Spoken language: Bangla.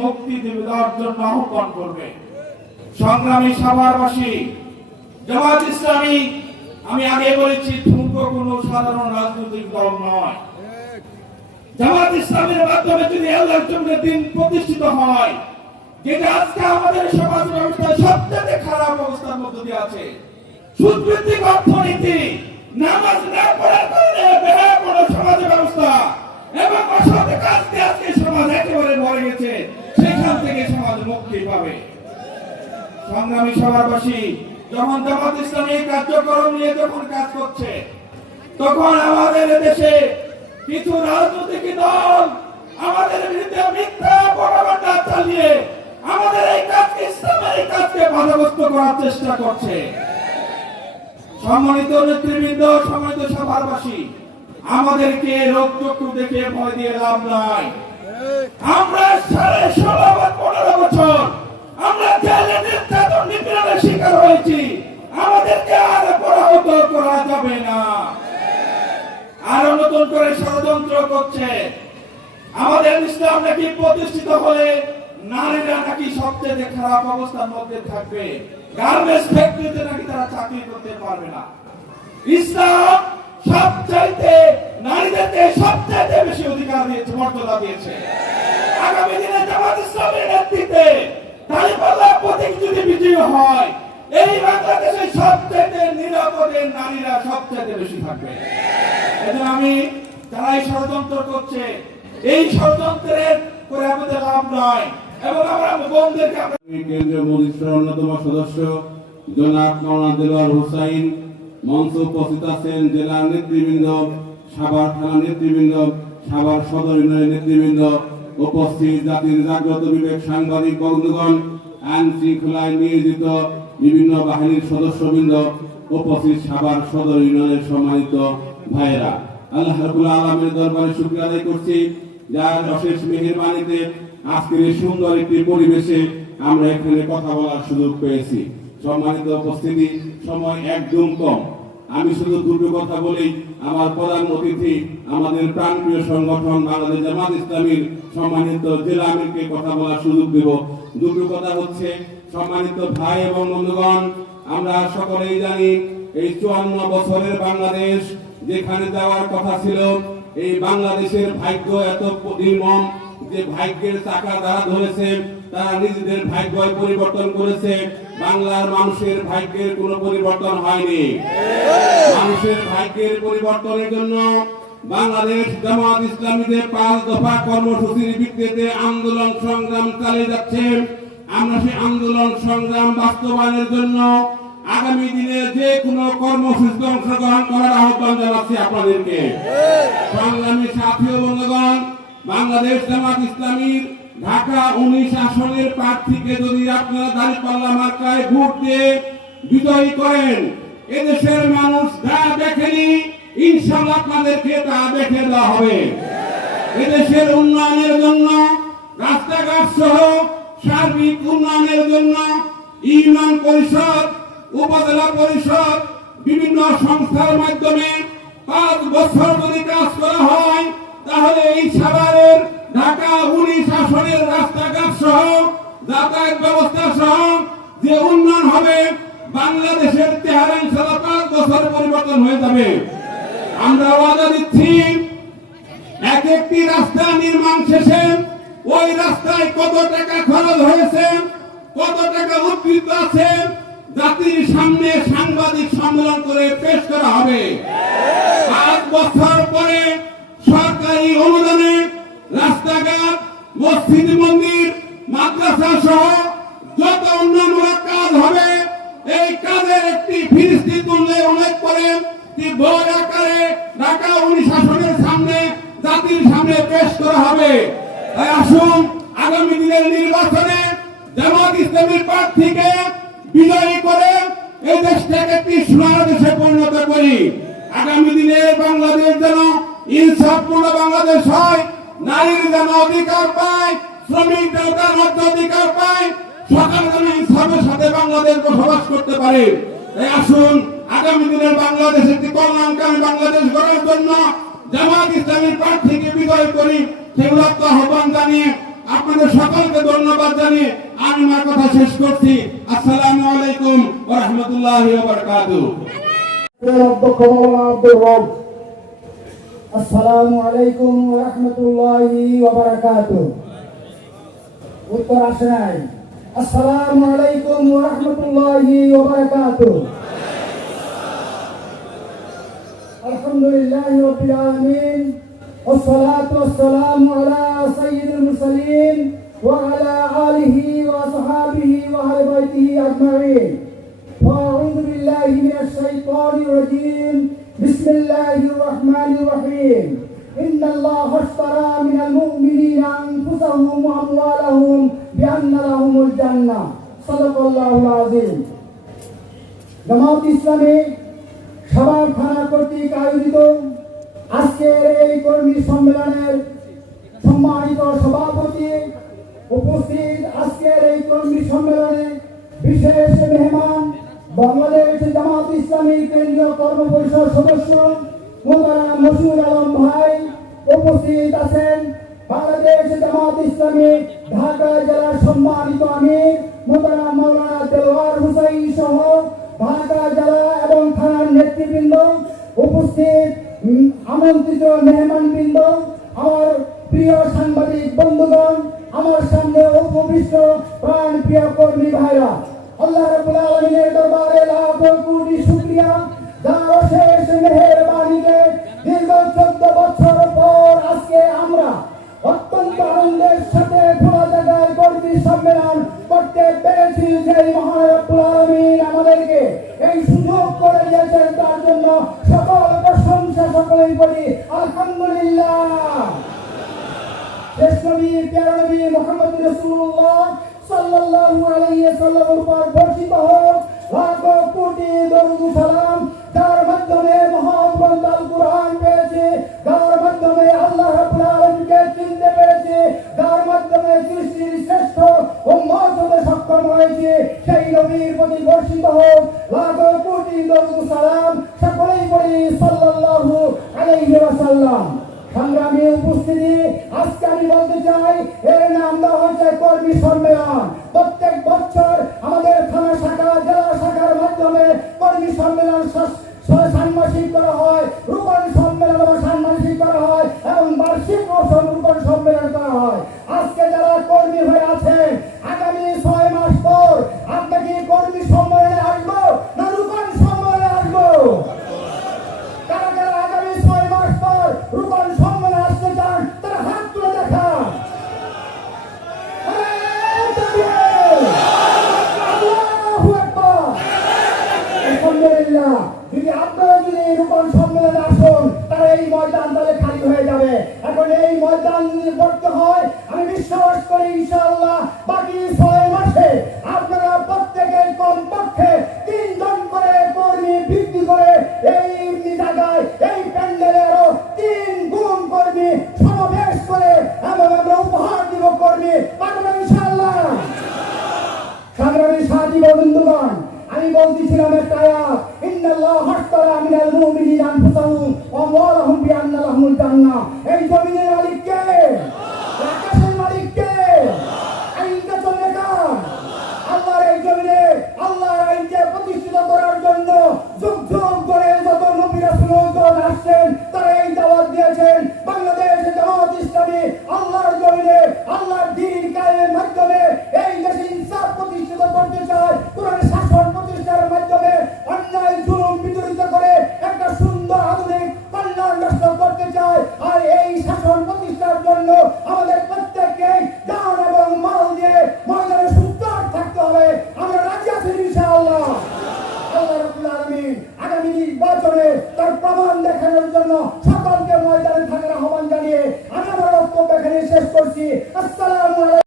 মুক্তি দেওয়ার জন্য আহ্বান করবে। সংগ্রামী সাভারবাসী, জামাত ইসলামী, আমি আগে বলেছি, ঠুনকো কোনো সাধারণ রাজনৈতিক দল নয়। জামাত ইসলামের মাধ্যমে যদি দিন প্রতিষ্ঠিত হয়, যেটা আজকে আমাদের সমাজ ব্যবস্থা সবচেয়ে খারাপ অবস্থার মধ্যে দিয়ে আছে, সুদভিত্তিক অর্থনীতি, নামাজ না পড়ার কারণে সমাজ ব্যবস্থা এবং অসৎ কাজকে আজকে সমাজ একেবারে ভরে গেছে। থেকে সমাজ মুক্তি পাবে। সংগ্রামী সভাবাসী যখন জামাত ইসলামী কার্যক্রম নিয়ে যখন কাজ করছে, তখন আমাদের দেশে কিছু রাজনৈতিক দল আমাদের বিরুদ্ধে মিথ্যা প্রপাগান্ডা চালিয়ে আমাদের এই কাজকে, ইসলামের এই কাজকে বাধাগ্রস্ত করার চেষ্টা করছে। সম্মানিত নেতৃবৃন্দ, সম্মানিত সভাবাসী আমাদেরকে লোক চক্ষু দেখে ভয় দিয়ে লাভ নাই। আমরা সাড়ে ষোলো বা পনেরো বছর, আমরা জেলে নির্যাতন, নিপীড়নের শিকার হয়েছি। আমাদেরকে আর পরাহত করা যাবে না। আরও নতুন করে ষড়যন্ত্র করছে। আমাদের ইসলাম নাকি প্রতিষ্ঠিত হলে নারীরা নাকি সবচেয়ে খারাপ অবস্থার মধ্যে থাকবে। গার্মেন্টস ফ্যাক্টরিতে নাকি তারা চাকরি করতে পারবে না। ইসলাম সবচাইতে নারীদেরকে সবচাইতে বেশি অধিকার দিয়েছে, মর্যাদা দিয়েছে। আগামী দিনে জামাত ইসলামের নেতৃত্বে দাঁড়িপাল্লা প্রতীক যদি বিজয়ী হয়, এই বাংলাদেশে সবচাইতে নিরাপদে নারীরা সবচাইতে বেশি থাকবে। এজন্য আমি যারা এই ষড়যন্ত্র করছে, এই ষড়যন্ত্রের করে আমাদের লাভ নয়। এবং আমরা বোনদেরকে কেন্দ্রীয় মন্ত্রিসভার অন্যতম সদস্য জনাব মাওলানা দেলোয়ার হুসাইন মঞ্চ উপস্থিত আছেন জেলার নেতৃবৃন্দ, সাভার থানা নেতৃবৃন্দ, সাভার সদর ইউনিয়নের নেতৃবৃন্দ, উপস্থিত জাতির জাগ্রত বিবেক সাংবাদিক বন্ধুগণ আইন শৃঙ্খলায় নিয়োজিত বিভিন্ন বাহিনীর সদস্যবৃন্দ, উপস্থিত সাভার সদর ইউনিয়নের সম্মানিত ভাইয়েরা। আলামিনের দরবারে শুকরিয়া আদায় করছি। যার অশেষ মেহেরবানিতে আজকের এই সুন্দর একটি পরিবেশে আমরা এখানে কথা বলার সুযোগ পেয়েছি। সম্মানিত উপস্থিতি, সময় একদম কম। আমি শুধু দুটো কথা বলি। আমার প্রধান অতিথি, আমাদের প্রাণপ্রিয় সংগঠন বাংলাদেশ জামাত ইসলামীর সম্মানিত জেলা আমিরকে কথা বলার সুযোগ দেব। দুটো কথা হচ্ছে, সম্মানিত ভাই এবং বন্ধুগণ, আমরা সকলেই জানি এই চুয়ান্ন বছরের বাংলাদেশ যেখানে যাওয়ার কথা ছিল, এই বাংলাদেশের ভাগ্য এত নির্মম যে ভাগ্যের চাকা দ্বারা ধরেছে তারা নিজেদের ভাগ্য পরিবর্তন করেছে। বাংলার মানুষের ভাগ্যের কোনো পরিবর্তন হয়নি। মানুষের ভাগ্যের পরিবর্তনের জন্য বাংলাদেশ জামাত ইসলামীদের পাঁচ দফা কর্মসূচির ভিত্তিতে আন্দোলন সংগ্রাম চালিয়ে যাচ্ছে। আমরা সেই আন্দোলন সংগ্রাম বাস্তবায়নের জন্য আগামী দিনে যে কোনো কর্মসূচিতে অংশগ্রহণ করার আহ্বান জানাচ্ছি আপনাদেরকে। সংগ্রামী সাথী বন্ধুগণ বাংলাদেশ জামাত ইসলামীর ঢাকা উনিশ আসনের প্রার্থীকে যদি আপনারা দাঁড়িপাল্লা মার্কায় ভোট দিয়ে বিজয়ী করেন, এদেশের মানুষ যা দেখেনি, ইনশাল্লাহ আপনাদেরকে তা দেখে দেওয়া হবে। এদেশের উন্নয়নের জন্য, রাস্তাঘাট সহ সার্বিক উন্নয়নের জন্য ইউনিয়ন পরিষদ, উপজেলা পরিষদ, বিভিন্ন সংস্থার মাধ্যমে পাঁচ বছর যদি কাজ করা হয় তাহলে এই সাভারের ঢাকা উনিশ আসনের রাস্তাঘাট সহ, যাতায়াত ব্যবস্থা সহ যে উন্নয়ন হবে, বাংলাদেশের চেহারা ইনশাল্লাহ পাঁচ বছরে পরিবর্তন হয়ে যাবে। আমরা ওয়াদা দিচ্ছি, এক একটি রাস্তা নির্মাণ শেষে ওই রাস্তায় কত টাকা খরচ হয়েছে, কত টাকা উদ্বৃত্ত আছে, জাতির সামনে সাংবাদিক সম্মেলন করে পেশ করা হবে। পাঁচ বছর পরে সরকারি অনুদানে রাস্তাঘাট, মসজিদ, মন্দির, মাদ্রাসা সহ যত উন্নয়নমূলক কাজ হবে, এই কাজের একটি ফিরিস্তি তুললে উল্লেখ করে বড় আকারে ঢাকা উনিশ আসনের সামনে, জাতির সামনে পেশ করা হবে। তাই আসুন, আগামী দিনের নির্বাচনে জামাত ইসলামীর প্রার্থীকে বিজয়ী করে এই দেশটাকে একটি সোনার দেশে পরিণত করি। আগামী দিনে বাংলাদেশ যেন ইনসাফপূর্ণ বাংলাদেশ হয়, নারীর যেন অধিকার পায় শ্রমিক জনতা ন্যায্য অধিকার পায় সকাল যেন ইনসাফের সাথে বাংলাদেশ বসবাস করতে পারে। আসুন, আগামী দিনের বাংলাদেশ একটি কল্যাণকামী বাংলাদেশ গড়ার জন্য জামাত ইসলামীর প্রার্থীকে বিজয় করি। সেগুলো আহ্বান জানিয়ে আপনাদের সকলকে ধন্যবাদ জানিয়ে আমি আমার কথা শেষ করছি। আসসালামু আলাইকুম ওয়া রাহমাতুল্লাহি ওয়া বারাকাতুহু। রব। আসসালামু আলাইকুম রহমতুল্লাহি উত্তর আসে নাই আসসালামু আলাইকুম রহমতুল্লাহি আলহামদুলিল্লাহ রবিল আলামিন والصلاة والسلام على سيد المرسلين وعلى آله وصحابه وأهل بيته أجمعين وأعوذ بالله من الشيطان الرجيم بسم الله الرحمن الرحيم إن الله اشترى من المؤمنين أنفسهم وأموالهم بأن لهم الجنة صدق الله العظيم জামাত ইসলামী সবার থানা কর্তৃক আয়োজিত আজকের এই কর্মী সম্মেলনের সম্মানিত সভাপতি উপস্থিত আজকের এই কর্মী সম্মেলনে বিশেষ মেহমান বাংলাদেশ জামাত ইসলামী কেন্দ্রীয় কর্ম পরিষদ সদস্য মোতারা মসুর আলম ভাই উপস্থিত আছেন। বাংলাদেশ জামাত ইসলামী ঢাকা জেলার সম্মানিত আমির মোতারা মৌলানা দেলোয়ার হুসাইন সহ ঢাকা জেলা এবং থানার নেতৃবৃন্দ উপস্থিত। আমন্ত্রিত মেহমানবৃন্দ, আমার প্রিয় সাংবাদিক বন্ধুগণ, আমার সামনে উপবিষ্ট প্রাণ প্রিয় নবী প্যারা নবী মোহাম্মদ রাসূলুল্লাহ সাল্লাল্লাহু আলাইহি উপর বর্ষিত হোক। লাখো কোটি দরুদ সালাম যার মাধ্যমে মহান আল কুরআন পেয়েছে, যার মাধ্যমে আল্লাহ রাব্বুল আলামিনকে চিনতে পেরেছে, যার মাধ্যমে সৃষ্টির শ্রেষ্ঠ উম্মত হতে সক্ষম হয়েছে, সেই নবীর প্রতি বর্ষিত হোক। লাখো কোটি দরুদ সালাম সকলেই পড়ি সাল্লাল্লাহু আলাইহি ওয়াসাল্লাম। সংগ্রামী উপস্থিতি, আজকে আমি বলতে চাই, এর নাম দেওয়া হয়েছে কর্মী সম্মেলন। প্রত্যেক বছর আমাদের থানা শাখা, জেলা শাখার মাধ্যমে কর্মী সম্মেলন ষান্মাসিক করা হয় রূপণ সম্মেলন ষান্মাসিক করা হয়, এবং বার্ষিক রূপণ জন্য আমাদের